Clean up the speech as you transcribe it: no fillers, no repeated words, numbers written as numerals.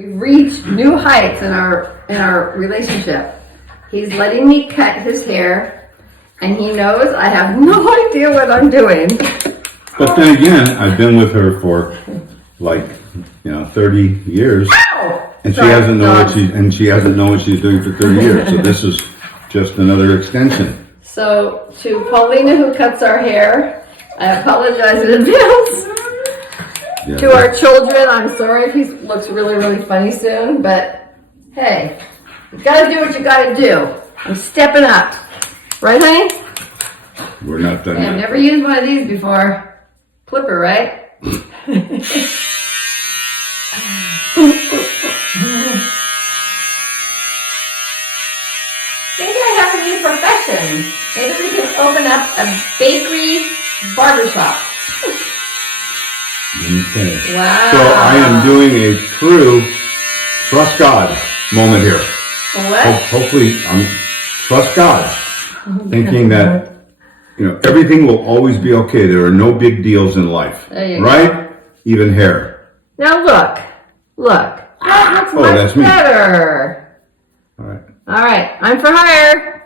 we've reached new heights in our relationship. He's letting me cut his hair, and he knows I have no idea what I'm doing. But then again, I've been with her for like 30 years, Ow! and Sorry, she hasn't known what she's doing for 30 years. So this is just another extension. So to Paulina, who cuts our hair, I apologize in advance. Yeah. To our children, I'm sorry if he looks really, really funny soon, but hey, you gotta do what you gotta do. I'm stepping up. Right, honey? We're not done I've yet. never used one of these before. Flipper, right? Maybe I have a new profession. Maybe we can open up a bakery barbershop. Okay. Wow. So I am doing a true trust God moment here. What? Hopefully, trust God, thinking that everything will always be okay. There are no big deals in life, There you right? Even hair. Now look. That looks Oh, much that's me. better. All right. All right, I'm for hire.